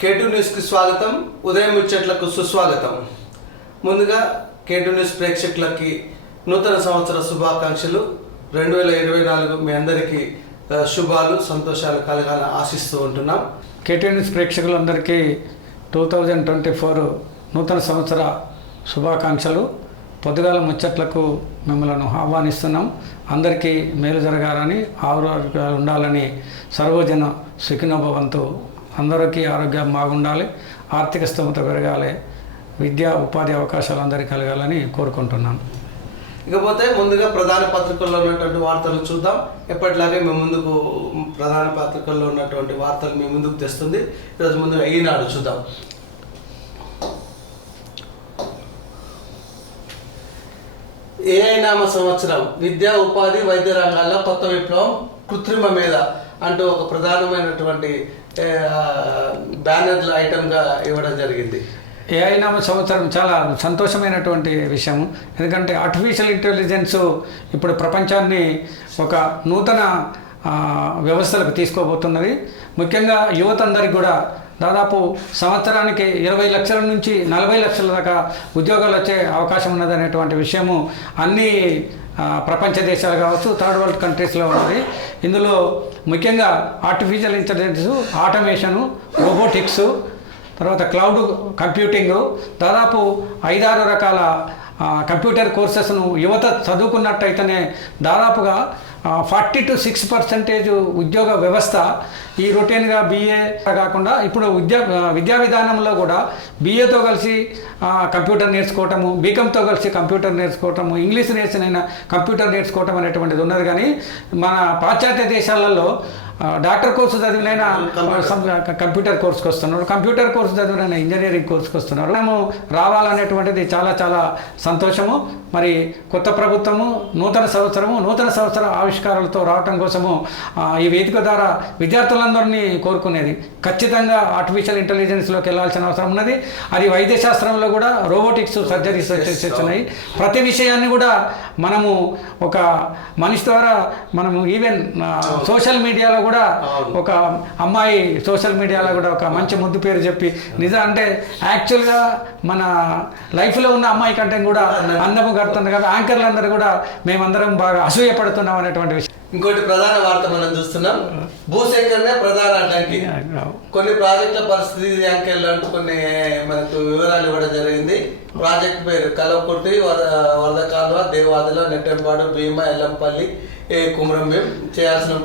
K2 న్యూస్కి స్వాగతం. ఉదయం ముచ్చట్లకు సుస్వాగతం. ముందుగా K2 న్యూస్ ప్రేక్షకులకి నూతన సంవత్సర శుభాకాంక్షలు. 2024 మీ అందరికీ శుభాలు సంతోషాలు కలగాలని ఆశిస్తూ ఉంటున్నాం. K2 న్యూస్ ప్రేక్షకులందరికీ 2024 నూతన సంవత్సర శుభాకాంక్షలు. పొద్దుగాల ముచ్చట్లకు మిమ్మల్ని ఆహ్వానిస్తున్నాం. అందరికీ మేలు జరగాలని, ఆరోగ్యాలు ఉండాలని, సర్వజన సుఖినోభవంతు, అందరికీ ఆరోగ్యం బాగుండాలి, ఆర్థిక స్థోమత పెరగాలి, విద్యా ఉపాధి అవకాశాలు అందరికీ కలగాలని కోరుకుంటున్నాను. ఇకపోతే ముందుగా ప్రధాన పత్రికల్లో ఉన్నటువంటి వార్తలు చూద్దాం. ఎప్పటిలాగే మేము ముందుకు ప్రధాన పత్రికల్లో ఉన్నటువంటి వార్తలు మేము ముందుకు తెస్తుంది. ఈరోజు ముందుగా ఈనాడు చూద్దాం. ఏఐ నామ సంవత్సరం, విద్యా ఉపాధి వైద్య రంగాల్లో కొత్త విప్లవం, కృత్రిమ మీద అంటూ ఒక ప్రధానమైనటువంటి బ్యానర్ల ఐటమ్గా ఇవ్వడం జరిగింది. ఏఐ నామ సంవత్సరం చాలా సంతోషమైనటువంటి విషయం. ఎందుకంటే ఆర్టిఫిషియల్ ఇంటెలిజెన్స్ ఇప్పుడు ప్రపంచాన్ని ఒక నూతన వ్యవస్థలకు తీసుకోబోతున్నది. ముఖ్యంగా యువత అందరికి కూడా దాదాపు సంవత్సరానికి 20 లక్షల నుంచి 40 లక్షల దాకా ఉద్యోగాలు వచ్చే అవకాశం ఉన్నదనేటువంటి విషయము అన్ని ప్రపంచ దేశాలు కావచ్చు, థర్డ్ వరల్డ్ కంట్రీస్లో ఉన్నది. ఇందులో ముఖ్యంగా ఆర్టిఫిషియల్ ఇంటెలిజెన్స్, ఆటోమేషను, రోబోటిక్స్, తర్వాత క్లౌడ్ కంప్యూటింగు, దాదాపు 5-6 రకాల కంప్యూటర్ కోర్సెస్ను యువత చదువుకున్నట్టయితేనే దాదాపుగా 40-6% ఉద్యోగ వ్యవస్థ ఈ రొటీన్గా బీఏ కాకుండా ఇప్పుడు విద్యా విధానంలో కూడా బీఏతో కలిసి కంప్యూటర్ నేర్చుకోవటము, బీకామ్తో కలిసి కంప్యూటర్ నేర్చుకోవటము, ఇంగ్లీష్ నేర్చిన కంప్యూటర్ నేర్చుకోవటం అనేటువంటిది ఉన్నది. కానీ మన పాశ్చాత్య దేశాలలో డాక్టర్ కోర్సు చదివినైనా కంప్యూటర్ కోర్సుకి వస్తున్నారు, కంప్యూటర్ కోర్సు చదివినైనా ఇంజనీరింగ్ కోర్సుకి వస్తున్నారు. మేము రావాలనేటువంటిది చాలా చాలా సంతోషము. మరి కొత్త ప్రభుత్వము నూతన సంవత్సర ఆవిష్కారాలతో రావటం కోసము ఈ వేదిక ద్వారా విద్యార్థులందరినీ కోరుకునేది ఖచ్చితంగా ఆర్టిఫిషియల్ ఇంటెలిజెన్స్లోకి వెళ్ళాల్సిన అవసరం ఉన్నది. అది వైద్య శాస్త్రంలో కూడా రోబోటిక్స్, సర్జరీస్ చేస్తున్నాయి. ప్రతి విషయాన్ని కూడా మనము ఒక మనిషి ద్వారా మనము ఈవెన్ సోషల్ మీడియాలో కూడా ఒక అమ్మాయి సోషల్ మీడియాలో కూడా ఒక మంచి ముద్దు పేరు చెప్పి అంటే యాక్చువల్గా మన లైఫ్లో ఉన్న అమ్మాయి కంటే కూడా అందము కడుతుంది కదా. యాంకర్లు అందరూ కూడా మేమందరం బాగా అసూయపడుతున్నాం అనేటువంటి విషయం. ఇంకోటి ప్రధాన వార్త మనం చూస్తున్నాం. భూసేకరణ ప్రధాన అడ్డంకి, కొన్ని ప్రాజెక్టుల పరిస్థితి యాంకర్లు అంటూ కొన్ని మనకు వివరాలు ఇవ్వడం జరిగింది. ప్రాజెక్ట్ పేరు కలవకుర్తి, వరద కాలువ, దేవాదుల, నెట్టెంపాడు, భీమా, ఎల్లంపల్లి, కుమ్రంభీం. చేయాల్సిన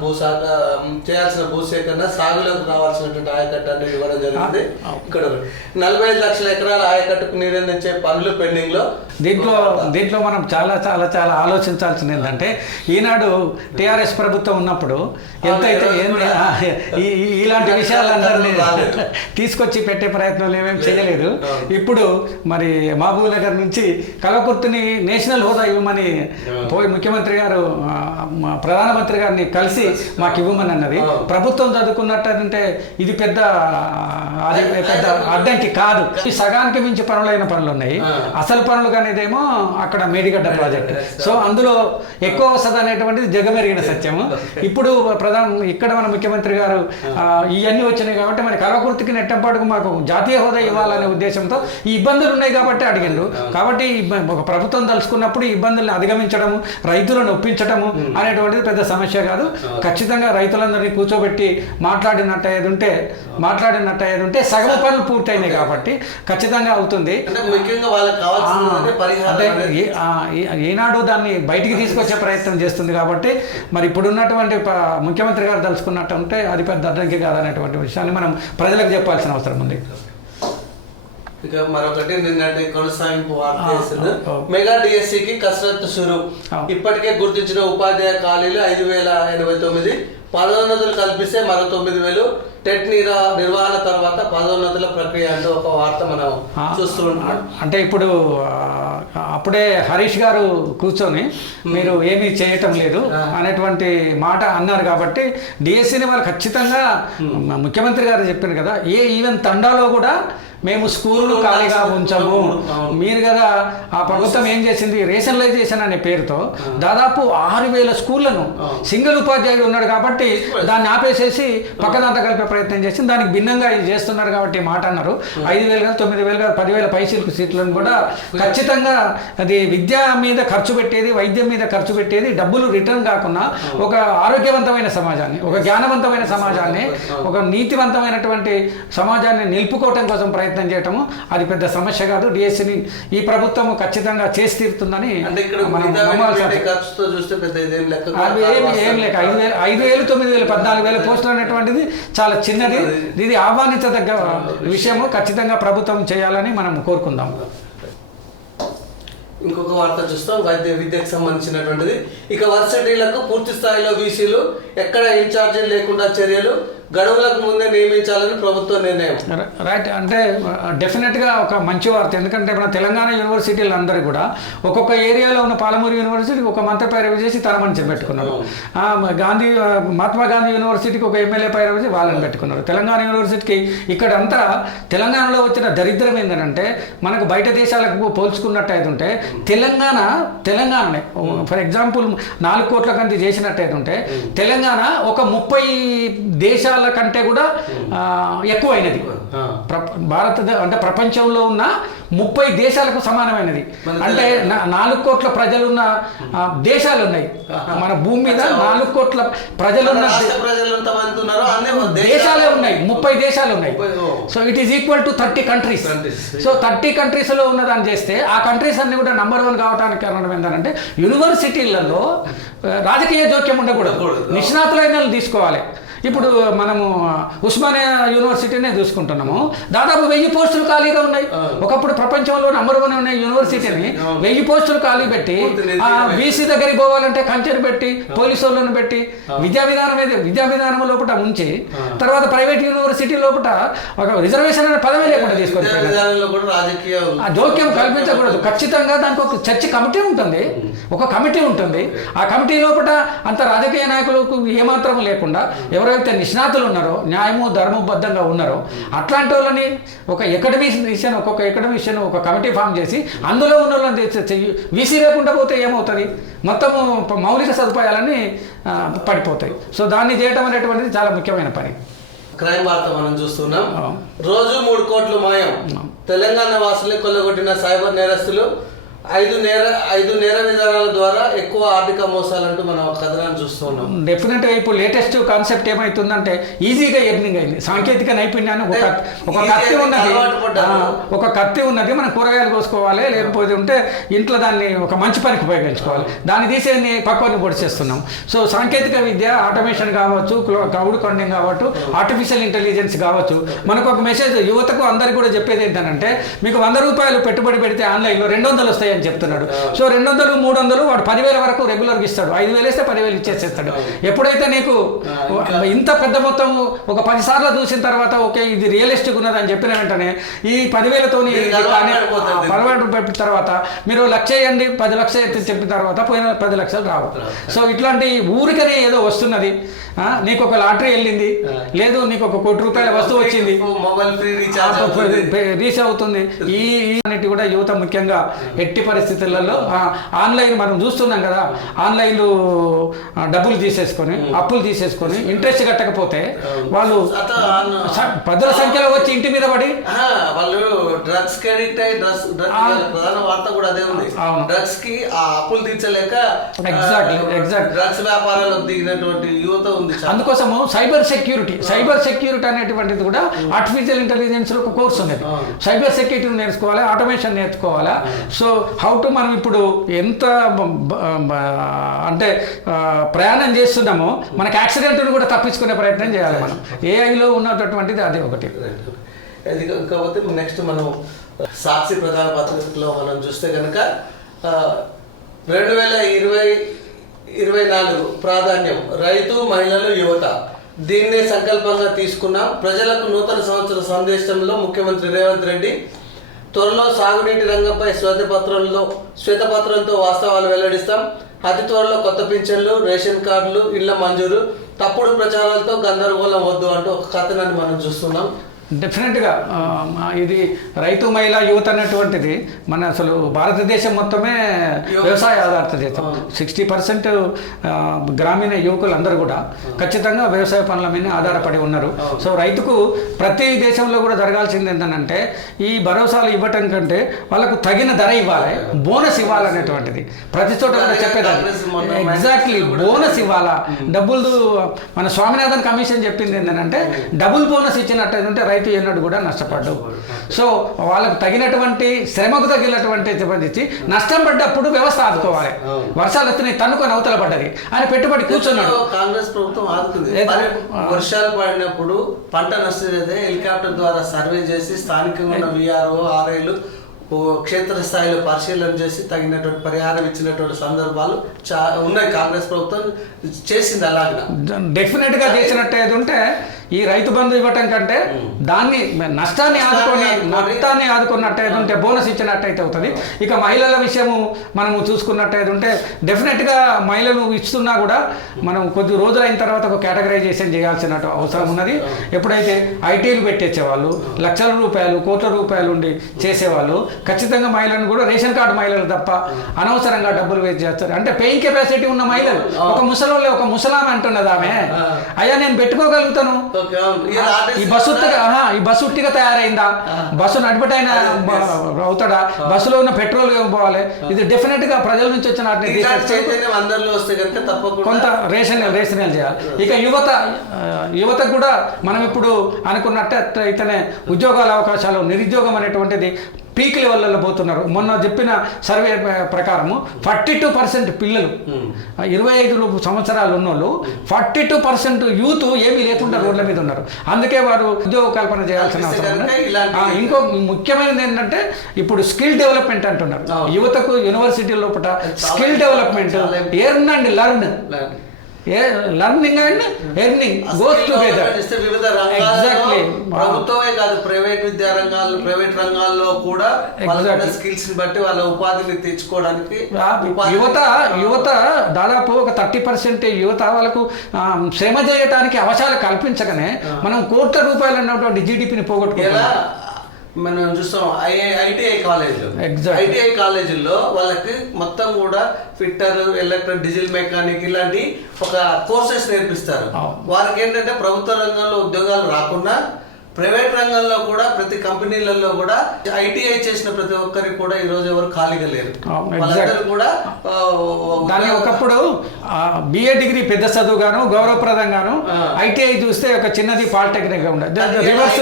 భూసేకరణ, సాగులోకి రావాల్సినటువంటి ఆయకట్టు అనేది ఇవ్వడం జరిగింది. ఇక్కడ 45 లక్షల ఎకరాల ఆయకట్టుకు నీరందించే పనులు పెండింగ్ లో. దీంట్లో మనం చాలా చాలా చాలా ఆలోచించాల్సింది ఏంటంటే, ఈనాడు టీఆర్ఎస్ ప్రభుత్వం ఉన్నప్పుడు ఎంతైతే ఇలాంటి విషయాలందరినీ తీసుకొచ్చి పెట్టే ప్రయత్నాలు ఏమేమి చేయలేదు. ఇప్పుడు మరి మహబూబ్ నగర్ నుంచి కలవకుర్తిని నేషనల్ హోదా ఇవ్వమని పోయి ముఖ్యమంత్రి గారు ప్రధానమంత్రి గారిని కలిసి మాకు ఇవ్వమని అన్నది. ప్రభుత్వం చదువుకున్నట్టంటే ఇది పెద్ద అడ్డంకి కాదు. ఈ సగానికి మించి పనులైన పనులు ఉన్నాయి. అసలు పనులు కానిదేమో అక్కడ మేడిగడ్డ ప్రాజెక్ట్. సో అందులో ఎక్కువ వస్తుంది అనేటువంటిది జగమెరిగిన సత్యము. ఇప్పుడు ఇక్కడ మన ముఖ్యమంత్రి గారు ఇవన్నీ వచ్చినాయి కాబట్టి మరి కలవకుర్తికి నెట్టంపాటుకు మాకు జాతీయ హోదా ఇవ్వాలనే ఉద్దేశంతో ఈ ఇబ్బందులు ఉన్నాయి కాబట్టి అడిగిండు. కాబట్టి ఒక ప్రభుత్వం తలుచుకున్నప్పుడు ఈ ఇబ్బందుల్ని అధిగమించడము, రైతులను ఒప్పించడము అనేటువంటిది పెద్ద సమస్య కాదు. ఖచ్చితంగా రైతులందరినీ కూర్చోబెట్టి మాట్లాడినట్టు ఉంటే సగం పనులు పూర్తయినాయి కాబట్టి ఖచ్చితంగా అవుతుంది. అంటే ఈనాడు దాన్ని బయటికి తీసుకొచ్చే ప్రయత్నం చేస్తుంది కాబట్టి మరి ఇప్పుడున్నటువంటి ముఖ్యమంత్రి గారు తలుచుకున్నట్టు ఉంటే అది పెద్ద అడ్డంకి కాదనేటువంటి విషయాన్ని మనం ప్రజలకు చెప్పాల్సిన అవసరం ఉంది. ఇక మరొకటి నిన్నటి కొనసాగింపు వార్త చేసింది. మెగా డిఎస్సికి కసరత్తు షురు. ఇప్పటికే గుర్తించిన ఉపాధ్యాయ ఖాళీలు 5,089, పదోన్నతులు కల్పిస్తే మరో 9,000. టెట్ నిర్వహణ తర్వాత పదోన్నతుల ప్రక్రియ అంటూ ఒక వార్త మనం చూస్తూ ఉంటాం. అంటే ఇప్పుడు అప్పుడే హరీష్ గారు కూర్చొని మీరు ఏమీ చేయటం లేదు అనేటువంటి మాట అన్నారు కాబట్టి డిఎస్సిని వాళ్ళు ఖచ్చితంగా ముఖ్యమంత్రి గారు చెప్పారు కదా, ఈవెన్ తండాలో కూడా మేము స్కూళ్ళు ఖాళీగా ఉంచము. మీరు కదా ఆ ప్రభుత్వం ఏం చేసింది, రేషనలైజేషన్ అనే పేరుతో దాదాపు 6,000 స్కూళ్లను సింగిల్ ఉపాధ్యాయుడు ఉన్నాడు కాబట్టి దాన్ని ఆపేసేసి పక్కదంతా కలిపే ప్రయత్నం చేసి దానికి భిన్నంగా ఇది చేస్తున్నారు కాబట్టి మాట అన్నారు. 5,000 కాదు, 9,000 కాదు, 10,000 పైసలకు సీట్లను కూడా ఖచ్చితంగా అది విద్య మీద ఖర్చు పెట్టేది, వైద్యం మీద ఖర్చు పెట్టేది, డబ్బులు రిటర్న్ కాకుండా ఒక ఆరోగ్యవంతమైన సమాజాన్ని, ఒక జ్ఞానవంతమైన సమాజాన్ని, ఒక నీతివంతమైనటువంటి సమాజాన్ని నిలుపుకోవటం కోసం ప్రయత్నం చేయటము అది పెద్ద సమస్య కాదు. డిఎస్సిని ఈ ప్రభుత్వం ఖచ్చితంగా చేసి తీరుతుందని మనం నమ్మాల్సి. ఏం లేక 5,000, 9,000, 14,000 పోస్టులు అనేటువంటిది చాలా చిన్నది. ఇది ఆహ్వానించదగ్గ విషయము. ఖచ్చితంగా ప్రభుత్వం చేయాలని మనం కోరుకుందాం. ఇంకొక వార్త చూస్తాం, విద్యకు సంబంధించినటువంటిది. ఇక వర్సిటీలకు పూర్తి స్థాయిలో వీసీలు, ఎక్కడ ఇన్ఛార్జీలు లేకుండా చర్యలు, గడువులకు ముందే నియమించాలని ప్రభుత్వ నిర్ణయం. రైట్. అంటే డెఫినెట్గా ఒక మంచి వార్త. ఎందుకంటే మన తెలంగాణ యూనివర్సిటీలు అందరూ కూడా ఒక్కొక్క ఏరియాలో ఉన్న పాలమూరు యూనివర్సిటీకి ఒక మంత్రి పైరవి చేసి తన మనిషిని పెట్టుకున్నారు. మహాత్మా గాంధీ యూనివర్సిటీకి ఒక ఎమ్మెల్యే పైరవి చేసి వాళ్ళని పెట్టుకున్నారు. తెలంగాణ యూనివర్సిటీకి ఇక్కడంతా తెలంగాణలో వచ్చిన దరిద్రం ఏంటంటే మనకు బయట దేశాలకు పోల్చుకున్నట్టయితే ఉంటే తెలంగాణనే ఫర్ ఎగ్జాంపుల్ 4 కోట్ల కంటే చేసినట్టయితే ఉంటే తెలంగాణ ఒక 30 దేశాల కంటే కూడా ఎక్కువైనది. అంటే ప్రపంచంలో ఉన్న 30 దేశాలకు సమానమైనది. అంటే 4 కోట్ల ప్రజలున్న దేశాలు ఉన్నాయి. మన భూమి మీద 4 కోట్ల ప్రజలున్న దేశాలే ఉన్నాయి, 30 దేశాలు ఉన్నాయి. So it is equal to 30 countries. So 30 కంట్రీస్లో ఉన్నదాన్ని చేస్తే ఆ కంట్రీస్ అన్ని కూడా నంబర్ 1 కావడానికి కారణం ఏంటంటే యూనివర్సిటీలలో రాజకీయ జోక్యం ఉండకూడదు, నిష్ణాతులైన తీసుకోవాలి. ఇప్పుడు మనము ఉస్మానియా యూనివర్సిటీనే చూసుకుంటున్నాము, దాదాపు 1000 పోస్టులు ఖాళీగా ఉన్నాయి. ఒకప్పుడు ప్రపంచంలో నంబర్ 1 ఉన్న యూనివర్సిటీని 1000 పోస్టులు ఖాళీ పెట్టి వీసీ దగ్గరికి పోవాలంటే కంచెను పెట్టి పోలీసు వాళ్ళను పెట్టి విద్యా విధానం లోపల ఉంచి తర్వాత ప్రైవేట్ యూనివర్సిటీ లోపల ఒక రిజర్వేషన్ అనే పదమే లేకుండా తీసుకొని ఆ జోక్యం కల్పించకూడదు. ఖచ్చితంగా దానికి ఒక చర్చ కమిటీ ఉంటుంది, ఒక కమిటీ ఉంటుంది. ఆ కమిటీ లోపల అంత రాజకీయ నాయకులకు ఏమాత్రం లేకుండా ఎవరైతే నిష్ణాతులు ఉన్నారో, న్యాయము ధర్మబద్ధంగా ఉన్నారో అట్లాంటి వాళ్ళని ఒక్కొక్క ఎకడమిషన్ ఒక కమిటీ ఫామ్ చేసి అందులో ఉన్న వాళ్ళని వీసీ లేకుండా పోతే ఏమవుతుంది, మొత్తము మౌలిక సదుపాయాలన్నీ పడిపోతాయి. సో దాన్ని చేయడం అనేటువంటిది చాలా ముఖ్యమైన పని. క్రైమ్ వార్త మనం చూస్తున్నాం. రోజు 3 కోట్లు మాయం. తెలంగాణ వాసుల్ని కొల్లగొట్టిన సైబర్ నేరస్తులు 5 నేర విధానాల ద్వారా ఎక్కువ ఆర్థిక మోసాలంటూ మనం కథనాన్ని చూస్తున్నాం. డెఫినెట్గా ఇప్పుడు లేటెస్ట్ కాన్సెప్ట్ ఏమవుతుందంటే ఈజీగా ఎర్నింగ్ అయింది. సాంకేతిక నైపుణ్యాన్ని ఒక కత్తి ఉన్నది, మనం కూరగాయలు కోసుకోవాలి, లేకపోతే ఉంటే ఇంట్లో దాన్ని ఒక మంచి పనికి ఉపయోగించుకోవాలి, దాన్ని తీసేది పక్కని పొడిచేస్తున్నాం. సో సాంకేతిక విద్య, ఆటోమేషన్ కావచ్చు, క్లౌడ్ కండింగ్ కావచ్చు, ఆర్టిఫిషియల్ ఇంటెలిజెన్స్ కావచ్చు, మనకు ఒక మెసేజ్ యువతకు అందరికీ కూడా చెప్పేది ఏంటంటే మీకు 100 రూపాయలు పెట్టుబడి పెడితే ఆన్లైన్లో 200 వస్తాయి అని చెప్తున్నాడు. సో 200, 300 వాడు 10,000 వరకు రెగ్యులర్గా ఇస్తాడు. 5,000 వేస్తే 10,000 ఇచ్చేసేస్తాడు. ఎప్పుడైతే నీకు ఇంత పెద్ద మొత్తం ఒక 10 సార్లు చూసిన తర్వాత ఓకే ఇది రియలిస్టిక్ ఉన్నదని చెప్పిన వెంటనే ఈ 10,000తోని పరవాడు పెట్టిన తర్వాత మీరు 1,00,000 వేయండి, 10 లక్షలు చెప్పిన తర్వాత పోయిన 10 లక్షలు రావు. సో ఇట్లాంటి ఊరికనే ఏదో వస్తున్నది, నీకు ఒక లాటరీ వెళ్ళింది, లేదు నీకు 1 కోటి రూపాయల వస్తువు వచ్చింది, రీచ్ అవుతుంది. ఈ అన్నిటి కూడా యువత ముఖ్యంగా ఎట్టి పరిస్థితులలో ఆన్లైన్ మనం చూస్తున్నాం కదా, ఆన్లైన్లో డబ్బులు తీసేసుకొని అప్పులు తీసేసుకొని ఇంట్రెస్ట్ కట్టకపోతే వాళ్ళు 10ల సంఖ్యలో వచ్చి ఇంటి మీద పడి వాళ్ళు డ్రగ్స్ కి అడిక్ట్ అయ్యి ప్రధాన వార్త కూడా అదే ఉంది. డ్రగ్స్ కి ఆ అప్పులు తీర్చలేక డ్రగ్స్ వ్యాపారాలు దిగినటువంటి యువత ఉంది. అందుకోసము సైబర్ సెక్యూరిటీ అనేటువంటిది కూడా ఆర్టిఫిషియల్ ఇంటెలిజెన్స్ లో ఒక కోర్స్ ఉన్నది. సైబర్ సెక్యూరిటీ నేర్చుకోవాలి, ఆటోమేషన్ నేర్చుకోవాలా. సో హౌ టు మనం ఇప్పుడు ఎంత అంటే ప్రయాణం చేస్తున్నామో మనకి యాక్సిడెంట్ను కూడా తప్పించుకునే ప్రయత్నం చేయాలి. మనం ఏఐలో ఉన్నటువంటిది అదే ఒకటి. కాకపోతే నెక్స్ట్ మనం సాక్షి ప్రధాన పత్రికలో మనం చూస్తే కనుక 2024 ప్రాధాన్యం రైతు, మహిళలు, యువత, దీన్నే సంకల్పంగా తీసుకున్నాం. ప్రజలకు నూతన సంవత్సర సందేశంలో ముఖ్యమంత్రి రేవంత్ రెడ్డి త్వరలో సాగునీటి రంగంపై శ్వేతపత్రంతో వాస్తవాలు వెల్లడిస్తాం. అతి త్వరలో కొత్త పింఛన్లు, రేషన్ కార్డులు, ఇళ్ల మంజూరు, తప్పుడు ప్రచారాలతో గందరగోళం వద్దు అంటూ ఒక కథనాన్ని మనం చూస్తున్నాం. డెఫినెట్గా ఇది రైతు మహిళా యువత అనేటువంటిది మన అసలు భారతదేశం మొత్తమే వ్యవసాయ ఆధారిత దేశం. 60% గ్రామీణ యువకులు అందరూ కూడా ఖచ్చితంగా వ్యవసాయ పనుల మీద ఆధారపడి ఉన్నారు. సో రైతుకు ప్రతి దేశంలో కూడా జరగాల్సింది ఏంటంటే ఈ భరోసాలు ఇవ్వటం కంటే వాళ్ళకు తగిన ధర ఇవ్వాలి, బోనస్ ఇవ్వాలనేటువంటిది ప్రతి చోట కూడా చెప్పేదాన్ని. ఎగ్జాక్ట్లీ బోనస్ ఇవ్వాలా, డబ్బులు మన స్వామినాథన్ కమిషన్ చెప్పింది ఏంటంటే డబుల్ బోనస్ ఇచ్చినట్టు రైతు ఎన్నడూ కూడా నష్టపడ్డు. సో వాళ్ళకు తగినటువంటి శ్రమకు తగినటువంటి ఇచ్చి నష్టం పడ్డప్పుడు వ్యవస్థ ఆదుకోవాలి. వర్షాలు వచ్చినాయి తన్నుకొని అవతల పడ్డది అని పెట్టుబడి కూర్చున్నాడు. కాంగ్రెస్ ప్రభుత్వం ఆదుకుంది. వర్షాలు పడినప్పుడు పంట నష్టం హెలికాప్టర్ ద్వారా సర్వే చేసి స్థానికంగా ఉన్న విఆర్ఓ ఆర్ఐలు క్షేత్రస్థాయిలో పరిశీలన చేసి తగినటువంటి పరిహారం ఇచ్చినటువంటి సందర్భాలు ఉన్నాయి. కాంగ్రెస్ ప్రభుత్వం చేసింది అలాగే. డెఫినెట్గా చేసినట్టు ఏది ఉంటే ఈ రైతు బంధు ఇవ్వటం కంటే దాన్ని నష్టాన్ని ఆదుకున్నట్టు ఏది ఉంటే బోనస్ ఇచ్చినట్టయితే అవుతుంది. ఇక మహిళల విషయము మనము చూసుకున్నట్టయితే ఉంటే డెఫినెట్గా మహిళలు ఇస్తున్నా కూడా మనం కొద్ది రోజులు అయిన తర్వాత ఒక కేటగరైజేషన్ చేయాల్సిన అవసరం ఉన్నది. ఎప్పుడైతే ఐటీలు పెట్టేసేవాళ్ళు లక్షల రూపాయలు కోట్ల రూపాయలు ఉండి చేసేవాళ్ళు ఖచ్చితంగా మహిళలను కూడా రేషన్ కార్డు మహిళలు తప్ప అనవసరంగా డబ్బులు వేస్ట్ చేస్తారు. అంటే పేయింగ్ కెపాసిటీ ఉన్న మహిళలు ఒక ముసలోళ్ళే ఒక ముసలామె అంటున్నది ఆమె, అయ్యా నేను పెట్టుకోగలుగుతాను, ఈ బస్సు ఉట్టిగా తయారైందా, బస్సు నడిపటైన అవుతాడా, బస్సులో ఉన్న పెట్రోల్ పోవాలి. ఇది డెఫినెట్ గా ప్రజల నుంచి వచ్చిన కొంత రేషన్ చేయాలి. ఇక యువతకు కూడా మనం ఇప్పుడు అనుకున్నట్టయితేనే ఉద్యోగాల అవకాశాలు, నిరుద్యోగం అనేటువంటిది పీక్ లెవెల్లో పోతున్నారు. మొన్న చెప్పిన సర్వే ప్రకారము 42% పిల్లలు 25 సంవత్సరాలు ఉన్నోళ్ళు 42% యూత్ ఏమీ లేకుండా రోడ్ల మీద ఉన్నారు. అందుకే వారు ఉద్యోగ కల్పన చేయాల్సిన అవసరం ఉంది. ఇంకో ముఖ్యమైనది ఏంటంటే ఇప్పుడు స్కిల్ డెవలప్మెంట్ అంటున్నారు. యువతకు యూనివర్సిటీ లోపల skill development, earn and learn, learning and earning goes together. Exactly ప్రభుత్వమే కాదు, ప్రైవేట్ ప్రైవేట్ రంగాల్లో కూడా స్కిల్స్ బట్టి వాళ్ళ ఉపాధిని తెచ్చుకోవడానికి యువత దాదాపు ఒక 30% యువత వాళ్ళకు శ్రమ చేయడానికి అవకాశాలు కల్పించగానే మనం కోట్ల రూపాయలు అన్నటువంటి జీడిపిని పోగొట్టుకోవాలి. మనం చూస్తాం ఐటీఐ కాలేజీల్లో వాళ్ళకి మొత్తం కూడా ఫిట్టర్, ఎలక్ట్రిక్, డీజిల్ మెకానిక్ ఇలాంటి ఒక కోర్సెస్ నేర్పిస్తారు. వారికి ఏంటంటే ప్రభుత్వ రంగంలో ఉద్యోగాలు రాకుండా ప్రైవేట్ రంగంలో కూడా ప్రతి కంపెనీలలో కూడా ఐటీఐ చేసిన ప్రతి ఒక్కరికి కూడా ఈ రోజు ఎవరు ఖాళీగా లేరు. వాళ్ళందరూ కూడా దాన్ని ఒకప్పుడు బిఏ డిగ్రీ పెద్ద చదువుగాను గౌరవప్రదంగాను, ఐటీఐ చూస్తే ఒక చిన్నది పాలిటెక్నిక్ గా ఉండదు. రివర్స్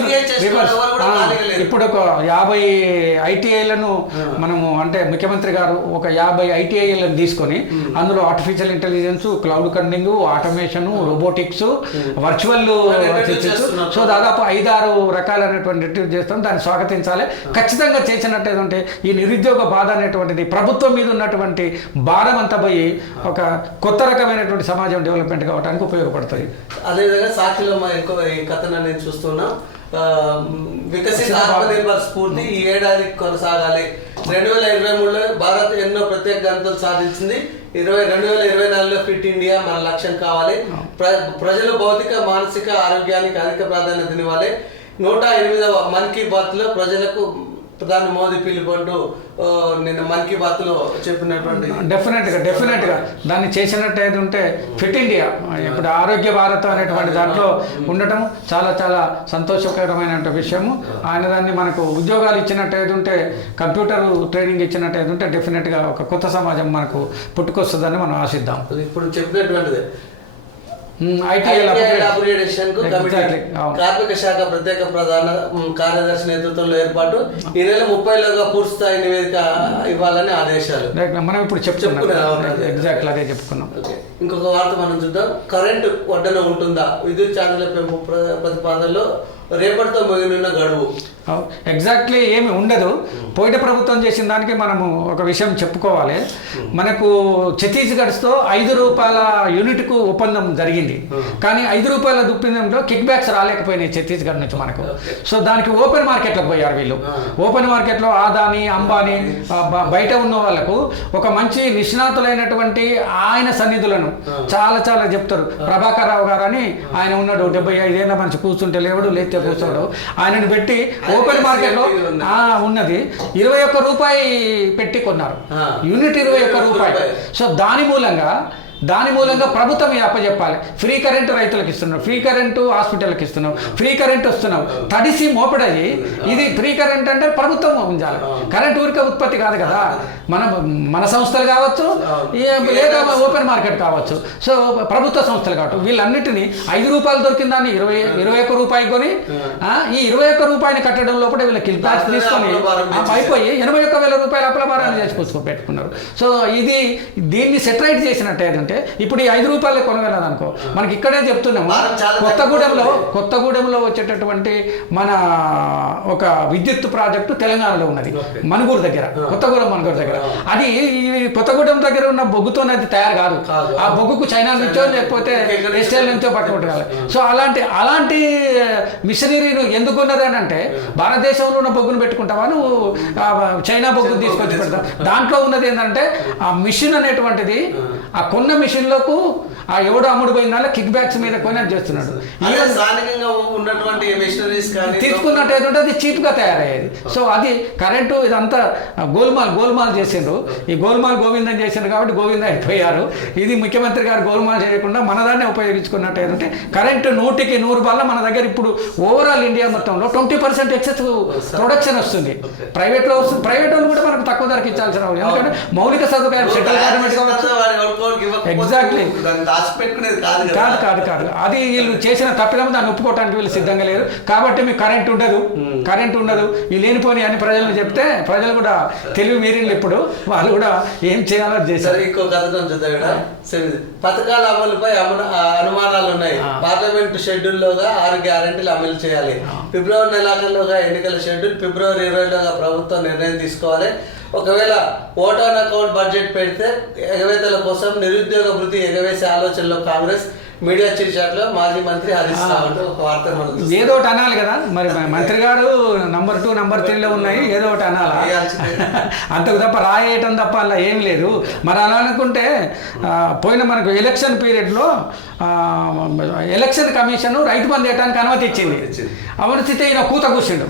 ఇప్పుడు ఒక 50 ఐటీఐలను మనము అంటే ముఖ్యమంత్రి గారు ఒక 50 ఐటీఐలను తీసుకొని అందులో artificial intelligence, cloud కండింగ్, automation, robotics, virtual, so దాదాపు 5-6 రకాలైనటువంటి ఇంటర్వ్యూ చేస్తాం. దాన్ని స్వాగతించాలి. ఖచ్చితంగా చేసినట్టు ఏదంటే ఈ నిరుద్యోగ బాధ అనేటువంటిది ప్రభుత్వం మీద ఉన్నటువంటి భారం అంతా పోయి ఒక కొత్త రకమైనటువంటి సమాజం డెవలప్మెంట్ కావడానికి ఉపయోగపడుతుంది. అదేవిధంగా సాక్షిలో ఎక్కువ ఈ కథను నేను చూస్తున్నాం. వికసిత ఆత్మనిర్భర్ స్ఫూర్తి ఈ ఏడాది కొనసాగాలి. 2023లో భారత్ ఎన్నో ప్రత్యేక ఘనతలు సాధించింది. 2024లో ఫిట్ ఇండియా మన లక్ష్యం కావాలి. ప్రజలు భౌతిక మానసిక ఆరోగ్యానికి అధిక ప్రాధాన్యతనివ్వాలి. 108వ మన్ కీ బాత్ లో ప్రజలకు ప్రధాని మోదీ పిలుపుంటూ నిన్న మన్ కీ బాత్ లో చెప్పినటువంటి డెఫినెట్గా దాన్ని చేసినట్టు ఏది ఉంటే ఫిట్ ఇండియా ఇప్పుడు ఆరోగ్య భారత్ అనేటువంటి దాంట్లో ఉండటం చాలా చాలా సంతోషకరమైన విషయము. ఆయన దాన్ని మనకు ఉద్యోగాలు ఇచ్చినట్టు ఏది ఉంటే, కంప్యూటర్ ట్రైనింగ్ ఇచ్చినట్టు ఏది ఉంటే డెఫినెట్గా ఒక కొత్త సమాజం మనకు పుట్టుకొస్తుందని మనం ఆశిద్దాం. ఇప్పుడు చెప్పినటువంటిది కార్మిక శాఖ ప్రత్యేక ప్రధాన కార్యదర్శి నేతృత్వంలో ఏర్పాటు. ఈ నెల 30లోగా పూర్తి స్థాయి నివేదిక ఇవ్వాలని ఆదేశాలు మనం ఇప్పుడు చెప్పుకున్నాం. ఇంకొక వార్త మనం చూద్దాం. కరెంటు వడ్డన ఉంటుందా? విద్యుత్ ఛార్జీల పెంపు ప్రతిపాదనలో రేపటితో ముగినున్న గడువు. ఎగ్జాక్ట్లీ ఏమి ఉండదు. పోయిన ప్రభుత్వం చేసిన దానికి మనము ఒక విషయం చెప్పుకోవాలి. మనకు ఛత్తీస్గఢ్తో 5 రూపాయల యూనిట్కు ఒప్పందం జరిగింది, కానీ 5 రూపాయల దుప్పిందంలో కిక్ బ్యాక్స్ రాలేకపోయినాయి ఛత్తీస్గఢ్ నుంచి మనకు. సో దానికి ఓపెన్ మార్కెట్లోకి పోయారు వీళ్ళు. ఓపెన్ మార్కెట్లో ఆదాని, అంబానీ, బయట ఉన్న వాళ్ళకు ఒక మంచి నిష్ణాతులైనటువంటి ఆయన సన్నిధులను చాలా చాలా చెప్తారు. ప్రభాకర్ రావు గారు అని ఆయన ఉన్నాడు, 75 ఏళ్ళ మంచి కూర్చుంటే లేవడు, లేస్తే కూర్చోడు. ఆయనను పెట్టి ఓపెన్ మార్కెట్లో ఉన్నది 21 రూపాయి పెట్టి కొన్నారు, యూనిట్ 21 రూపాయి. సో దాని మూలంగా ప్రభుత్వం అప్పచెప్పాలి. ఫ్రీ కరెంటు రైతులకు ఇస్తున్నాం, ఫ్రీ కరెంటు హాస్పిటల్కి ఇస్తున్నాం, ఫ్రీ కరెంట్ వస్తున్నాం. తడిసి మోపడది ఇది ఫ్రీ కరెంట్ అంటే ప్రభుత్వం ఉంచాలి. కరెంట్ ఊరికే ఉత్పత్తి కాదు కదా, మన సంస్థలు కావచ్చు, లేదా ఓపెన్ మార్కెట్ కావచ్చు. సో ప్రభుత్వ సంస్థలు కావచ్చు, వీళ్ళన్నిటినీ 5 రూపాయలు దొరికిన దాన్ని 21 రూపాయలు కొని ఈ 21 రూపాయలు కట్టడం లోపల వీళ్ళ కిల్ బ్యాక్స్ తీసుకొని అయిపోయి 81,000 రూపాయలు అప్పుల భారాన్ని చేసి పెట్టుకున్నారు. సో దీన్ని సెటరైట్ చేసినట్టే. ఇప్పుడు ఈ 5 రూపాయలు కొనగలదు అనుకో, మనకి ఇక్కడే చెప్తున్నాము. కొత్తగూడెంలో వచ్చేటటువంటి మన ఒక విద్యుత్ ప్రాజెక్టు తెలంగాణలో ఉన్నది, మనుగూరు దగ్గర, మనుగూరు దగ్గర. అది కొత్తగూడెం దగ్గర ఉన్న బొగ్గుతో అది తయారు కాదు. ఆ బొగ్గుకు చైనా నుంచో లేకపోతే ఇస్రాయల్ నుంచో పట్టుకుంటారు. సో అలాంటి మిషనరీను ఎందుకు ఉన్నది అని అంటే, భారతదేశంలో ఉన్న బొగ్గును పెట్టుకుంటావా నువ్వు చైనా బొగ్గును తీసుకొచ్చి పెడతావు. దాంట్లో ఉన్నది ఏంటంటే ఆ మిషన్ అనేటువంటిది, ఆ కొన్న మిషన్లకు ఆ ఎవడో అమ్ముడు పోయిన దానిలో కిక్ బ్యాక్స్ మీద కొని చేస్తున్నాడు. తీసుకున్నట్టు అది చీప్గా తయారయ్యేది. సో అది కరెంటు ఇదంతా గోల్మాల్ చేసిండ్రు. ఈ గోవిందం చేసిండ్రు కాబట్టి గోవింద అయిపోయారు. ఇది ముఖ్యమంత్రి గారు గోల్మాల్ చేయకుండా మనదాన్నే ఉపయోగించుకున్నట్టు ఏంటంటే, కరెంటు 100కి 100 వల్ల మన దగ్గర ఇప్పుడు ఓవరాల్ ఇండియా మొత్తంలో 20% ఎక్సెస్ ప్రొడక్షన్ వస్తుంది. ప్రైవేట్లో వస్తుంది, ప్రైవేట్ వాళ్ళు కూడా మనకు తక్కువ ధరకు ఇచ్చాల్సిన, ఎందుకంటే మౌలిక సదుపాయాలు సెంట్రల్ గవర్నమెంట్ ఎగ్జాక్ట్లీ కాదు. అది వీళ్ళు చేసిన తప్పిదం, దాన్ని ఒప్పుకోవడానికి వీళ్ళు సిద్ధంగా లేరు. కాబట్టి మీకు కరెంట్ ఉండదు ఈ లేనిపోని అని ప్రజలను చెప్తే ప్రజలు కూడా తెలివి మీరిళ్ళు. ఇప్పుడు వాళ్ళు కూడా ఏం చేయాలో చేశారు. ఇంకో కథనం చూద్దాం. పథకాల అమలుపై అనుమానాలు ఉన్నాయి. పార్లమెంట్ షెడ్యూల్లోగా 6 గ్యారెంటీలు అమలు చేయాలి. ఫిబ్రవరి నెలాఖరులోగా ఎన్నికల షెడ్యూల్, ఫిబ్రవరి 20లోగా ప్రభుత్వం నిర్ణయం తీసుకోవాలి. ఒకవేళ ఓట్ ఆన్ అకౌంట్ బడ్జెట్ పెడితే ఎగవేతల కోసం నిరుద్యోగ వృత్తి ఎగవేసే ఆలోచనలో కాంగ్రెస్. మీడియా చిట్చాట్లో మాజీ మంత్రి హరీష్ రావు అంటూ ఒక వార్త ఏదో ఒకటి అనాలి కదా మరి. మంత్రి గారు నంబర్ 2, నంబర్ 3లో ఉన్నాయి, ఏదో ఒకటి అనాలా? అంతకు తప్ప రాయేయటం తప్ప అలా ఏం లేదు. మరి అలా అనుకుంటే పోయిన మనకు ఎలక్షన్ పీరియడ్లో ఎలక్షన్ కమిషన్ రైతు బంధు వేయడానికి అనుమతి ఇచ్చింది. అవనతితే ఈయన కూత కూర్చుండు.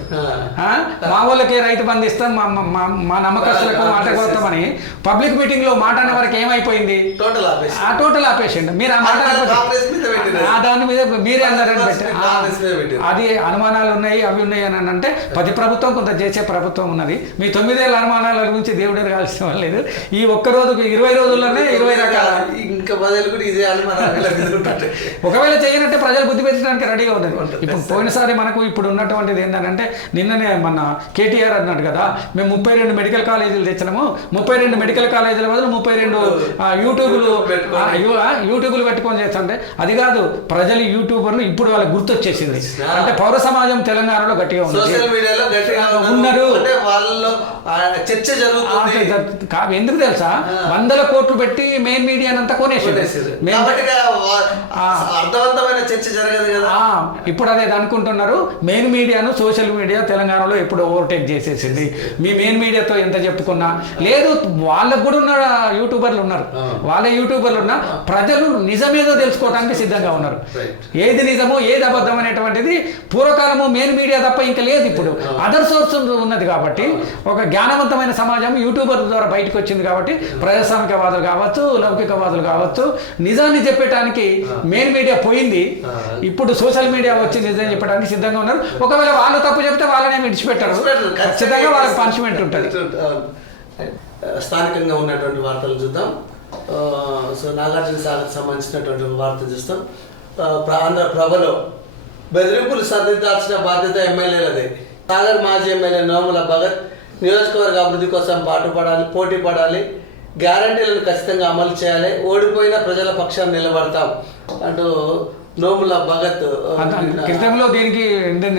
మా వాళ్ళకి రైతు బంధు ఇస్తాం, మా నమ్మకస్తులకు మాట కొడతామని పబ్లిక్ మీటింగ్లో మాట అనే వరకు ఏమైపోయింది? టోటల్ ఆపేసిండు. మీరు ఆ మాట దాని మీద మీరే అన్నారని పెట్టి అది అనుమానాలు ఉన్నాయి, అవి ఉన్నాయి అని అంటే ప్రతి ప్రభుత్వం కొంత చేసే ప్రభుత్వం ఉన్నది. మీ 9 ఏళ్ళ అనుమానాల గురించి దేవుడు కాల్సిన లేదు. ఈ ఒక్క రోజుకు 20 రోజుల్లోనే 20 రకాల ఇంకా ప్రజలు కూడా ఇదే ఒకవేళ చేయనంటే ప్రజలు బుద్ధి పెట్టడానికి రెడీగా ఉన్నది. ఇప్పుడు పోయినసారి మనకు ఇప్పుడు ఉన్నటువంటిది ఏంటంటే, నిన్ననే మన కేటీఆర్ అన్నాడు కదా, మేము 32 మెడికల్ కాలేజీలు తెచ్చినాము. 32 మెడికల్ కాలేజీల బదులు 32 యూట్యూబ్లు పెట్టుకొని చేస్తుంటే, అది కాదు ప్రజలు యూట్యూబర్లు ఇప్పుడు వాళ్ళకి గుర్తొచ్చేసింది. అంటే పౌర సమాజం తెలంగాణలో గట్టిగా ఉన్నారు. ఎందుకు తెలుసా? 100 కోట్లు పెట్టి మెయిన్ మీడియా అంతా కొనేసింది. ఇప్పుడు అదే అనుకుంటున్నారు. మెయిన్ మీడియాను సోషల్ మీడియా తెలంగాణలో ఎప్పుడు ఓవర్టేక్ చేసేసింది. మీ మెయిన్ మీడియాతో ఎంత చెప్పుకున్నా లేదు, వాళ్ళకు కూడా ఉన్న యూట్యూబర్లు ఉన్నారు. ప్రజలు నిజమేదో తెలుసుకోవడానికి సిద్ధంగా ఉన్నారు. ఏది నిజమో ఏది అబద్ధం అనేటువంటిది పూర్వకాలము మెయిన్ మీడియా తప్ప ఇంకా లేదు. ఇప్పుడు అదర్ సోర్స్ ఉన్నది కాబట్టి ఒక జ్ఞానవంతమైన సమాజం యూట్యూబర్ ద్వారా బయటకు వచ్చింది. కాబట్టి ప్రజాస్వామికవాదులు కావచ్చు, లౌకికవాదులు కావచ్చు, నిజాన్ని చెప్పడానికి మెయిన్ మీడియా పోయింది. ఇప్పుడు సోషల్ మీడియా వచ్చి నిజం చెప్పడానికి సిద్ధంగా ఉన్నారు. ఒకవేళ వాళ్ళు తప్పు చెప్తే వాళ్ళనే విడిచిపెట్టారు, ఖచ్చితంగా వాళ్ళకి పనిష్మెంట్ ఉంటుంది. స్థానికంగా ఉన్నటువంటి వార్తలు చూద్దాం. సో నాగార్జున సాగర్కి సంబంధించినటువంటి వార్త చూస్తాం. ఆంధ్ర ప్రభలో బెదిరింపులు సరిదిద్దాల్సిన బాధ్యత ఎమ్మెల్యేలదే. సాగర్ మాజీ ఎమ్మెల్యే నోముల భగత్ నియోజకవర్గ అభివృద్ధి కోసం పోటీ పడాలి, గ్యారంటీలను ఖచ్చితంగా అమలు చేయాలి, ఓడిపోయిన ప్రజల పక్షాన్ని నిలబడతాం అంటూ నోముల భగత్ క్రితంలో దీనికి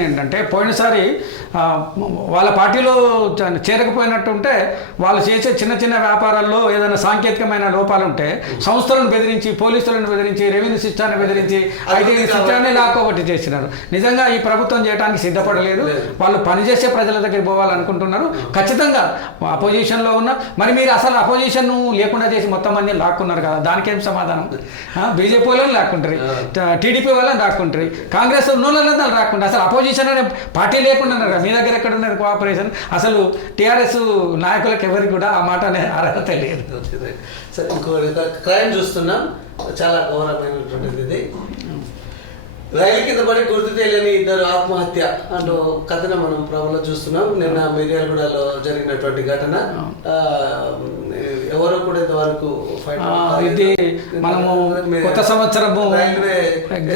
ఏంటంటే పోయినసారి వాళ్ళ పార్టీలో చేరకపోయినట్టు ఉంటే వాళ్ళు చేసే చిన్న చిన్న వ్యాపారాల్లో ఏదైనా సాంకేతికమైన లోపాలు ఉంటే సంస్థలను బెదిరించి, పోలీసులను బెదిరించి, రెవెన్యూ సిస్టాన్ని బెదిరించి, ఐటీ సిస్టాన్ని లాక్కోబట్టి చేసినారు. నిజంగా ఈ ప్రభుత్వం చేయడానికి సిద్ధపడలేదు. వాళ్ళు పనిచేసే ప్రజల దగ్గరికి పోవాలనుకుంటున్నారు. ఖచ్చితంగా అపోజిషన్లో ఉన్న మరి మీరు అసలు అపోజిషన్ లేకుండా చేసి మొత్తం మంది లాక్కున్నారు కదా, దానికేం సమాధానం? బీజేపీ వాళ్ళని లాక్కుంటారు, టీడీపీ వాళ్ళని లాక్కుంటారు, కాంగ్రెస్ ఉన్నోళ్ళని లాక్కుంటారు. అసలు అపోజిషన్ అనే పార్టీ లేకుండా ఉన్నారు. మీ దగ్గర ఎక్కడ ఉన్నది కోఆపరేషన్? అసలు టీఆర్ఎస్ నాయకులకు ఎవరికి కూడా ఆ మాట అనే అర్హత లేదు. సరే, ఇంకో క్రైమ్ చూస్తున్నాం, చాలా ఘోరమైనటువంటిది ఇది. రైలు కింద పడి గుర్తు తెలియని ఇద్దరు ఆత్మహత్య అంటూ కథను మనం ప్రభుత్వం చూస్తున్నాం. నిన్న మిర్యాలగూడలో జరిగినటువంటి ఘటన. ఎవరు కూడా ఇంతవరకు ఇది మనము కొత్త సంవత్సరము రైల్వే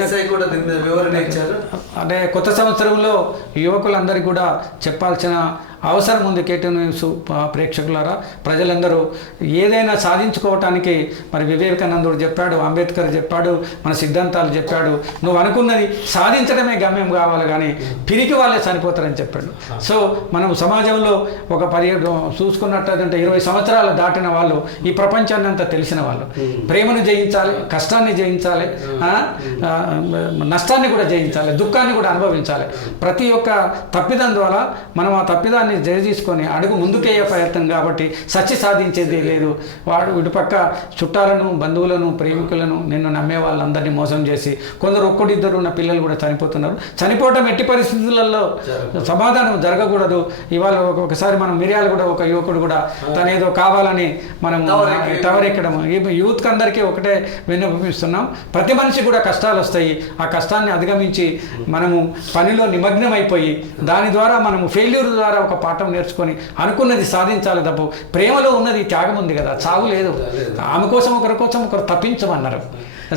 ఎస్ఐ కూడా దీని మీద వివరణ ఇచ్చారు. అంటే కొత్త సంవత్సరంలో యువకులందరికీ కూడా చెప్పాల్సిన అవసరం ఉంది. కేటీ న్యూస్ ప్రేక్షకులారా, ప్రజలందరూ ఏదైనా సాధించుకోవటానికి మరి వివేకానందుడు చెప్పాడు, అంబేద్కర్ చెప్పాడు, మన సిద్ధాంతాలు చెప్పాడు. నువ్వు అనుకున్నది సాధించడమే గమ్యం కావాలి, కానీ పిరికి వాళ్ళే చనిపోతారని చెప్పాడు. సో మనం సమాజంలో ఒక 10 చూసుకున్నట్లయితే 20 సంవత్సరాలు దాటిన వాళ్ళు, ఈ ప్రపంచాన్ని అంతా తెలిసిన వాళ్ళు, ప్రేమను జయించాలి, కష్టాన్ని జయించాలి, నష్టాన్ని కూడా జయించాలి, దుఃఖాన్ని కూడా అనుభవించాలి. ప్రతి ఒక్క తప్పిదం ద్వారా మనం ఆ తప్పిదాన్ని తీసుకొని అడుగు ముందుకేయ ప్రయత్నం. కాబట్టి సచ్చి సాధించేది లేదు. వాడు ఇటుపక్క చుట్టాలను, బంధువులను, ప్రేమికులను, నిన్ను నమ్మే వాళ్ళందరినీ మోసం చేసి కొందరు ఒక్కడిద్దరు ఉన్న పిల్లలు కూడా చనిపోతున్నారు. చనిపోవటం ఎట్టి పరిస్థితులలో సమాధానం జరగకూడదు. ఇవాళ ఒకసారి మనం మిర్యాలు కూడా ఒక యువకుడు కూడా తనేదో కావాలని మనం టవర్ ఎక్కడం. యూత్కి అందరికీ ఒకటే విన్నపిస్తున్నాం, ప్రతి మనిషి కూడా కష్టాలు వస్తాయి. ఆ కష్టాన్ని అధిగమించి మనము పనిలో నిమగ్నం అయిపోయి దాని ద్వారా మనము ఫెయిల్యూర్ ద్వారా ఒక పాఠం నేర్చుకొని అనుకున్నది సాధించాలి తప్ప ప్రేమలో ఉన్నది త్యాగం ఉంది కదా, చావు లేదు. ఆమె కోసం ఒకరి కోసం ఒకరు తప్పించమన్నారు,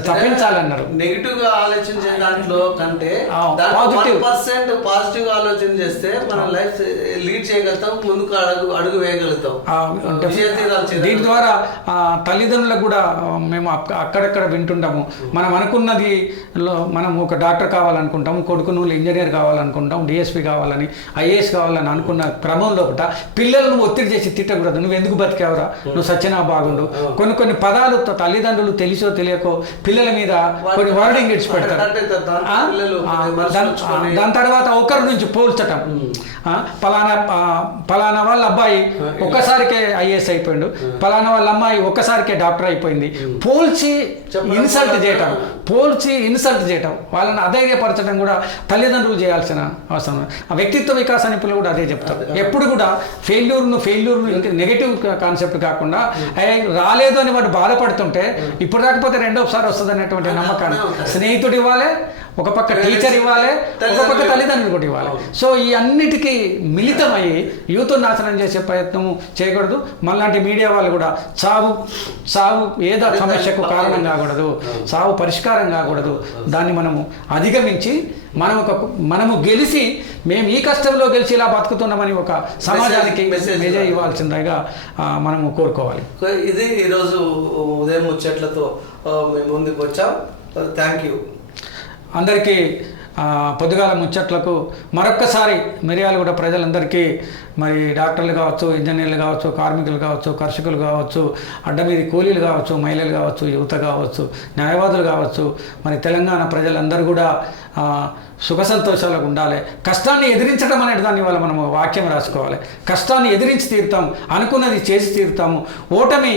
తప్పించాలన్నారు. నెగిటివ్ గా ఆలోచించే దాంట్లో కంటే పాజిటివ్ గా ఆలోచన చేస్తే మన లైఫ్ లీడ్ చేయగలుగుతాం, ముందుకు అడుగు వేయగలుగుతాం. దీని ద్వారా తల్లిదండ్రులకు కూడా మేము అక్కడక్కడ వింటుంటాము, మనం అనుకున్నది మనం ఒక డాక్టర్ కావాలనుకుంటాము, కొడుకును ఇంజనీర్ కావాలనుకుంటాం, డిఎస్పీ కావాలని, ఐఏఎస్ కావాలని అనుకున్న క్రమంలో కూడా పిల్లలను ఒత్తిడి చేసి తిట్టకూడదు. నువ్వు ఎందుకు బతికావురా, నువ్వు సచ్చినా బాగుండు. కొన్ని పదాలు తల్లిదండ్రులు తెలిసో తెలియకో పిల్లల మీద కొన్ని వర్డింగ్ ఇచ్చి పెడతారు. దాని తర్వాత ఒకరి నుంచి పోల్చటం, పలానా వాళ్ళ అబ్బాయి ఒక్కసారికే ఐఏఎస్ అయిపోయిండు, పలానా వాళ్ళ అమ్మాయి ఒక్కసారికే డాక్టర్ అయిపోయింది. పోల్చి ఇన్సల్ట్ చేయటం, వాళ్ళని అధైర్యపరచడం కూడా తల్లిదండ్రులు చేయాల్సిన అవసరం. ఆ వ్యక్తిత్వ వికాస నిపుణులు కూడా అదే చెప్తారు. ఎప్పుడు కూడా ఫెయిల్యూర్ను నెగటివ్ కాన్సెప్ట్ కాకుండా రాలేదు అని వాడు బాధపడుతుంటే ఇప్పుడు రాకపోతే రెండోసారి వస్తుంది అనేటువంటి నమ్మకాన్ని స్నేహితుడు ఇవ్వాలి, ఒక పక్క టీచర్ ఇవ్వాలి, ఒక పక్క తల్లిదండ్రులు కూడా ఇవ్వాలి. సో ఈ అన్నిటికీ మిళితమై యూత్ నాశనం చేసే ప్రయత్నం చేయకూడదు. మనలాంటి మీడియా వాళ్ళు కూడా చావు ఏదో సమస్యకు కారణం కాకూడదు, చావు పరిష్కారం కాకూడదు. దాన్ని మనము అధిగమించి మనము గెలిచి మేము ఈ కష్టంలో గెలిచి ఇలా బతుకుతున్నామని ఒక సమాజానికి మెసేజ్ ఇవ్వాల్సిందిగా మనము కోరుకోవాలి. ఇది ఈరోజు ఉదయం ముచ్చట్లతో మేము ముందుకు వచ్చాం. థ్యాంక్ యూ అందరికీ. పొద్దుగాల ముచ్చట్లకు మరొక్కసారి మిర్యాలగూడ ప్రజలందరికీ, మరి డాక్టర్లు కావచ్చు, ఇంజనీర్లు కావచ్చు, కార్మికులు కావచ్చు, కర్షకులు కావచ్చు, అడ్డమీది కూలీలు కావచ్చు, మహిళలు కావచ్చు, యువత కావచ్చు, న్యాయవాదులు కావచ్చు, మరి తెలంగాణ ప్రజలందరూ కూడా సుఖ సంతోషాలకు ఉండాలి. కష్టాన్ని ఎదిరించడం అనేది దాన్ని వల్ల మనము వాక్యం రాసుకోవాలి. కష్టాన్ని ఎదిరించి తీరుతాం, అనుకున్నది చేసి తీరుతాము. ఓటమి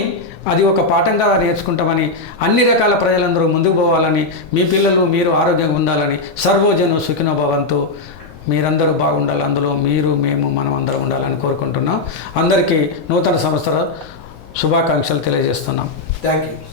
అది ఒక పాఠంగా నేర్చుకుంటామని అన్ని రకాల ప్రజలందరూ ముందుకు పోవాలని, మీ పిల్లలు మీరు ఆరోగ్యంగా ఉండాలని, సర్వోజను సుఖినో భవంతు, మీరందరూ బాగుండాలి, అందులో మీరు మేము మనం అందరం ఉండాలని కోరుకుంటున్నాం. అందరికీ నూతన సంవత్సర శుభాకాంక్షలు తెలియజేస్తున్నాం. Thank you.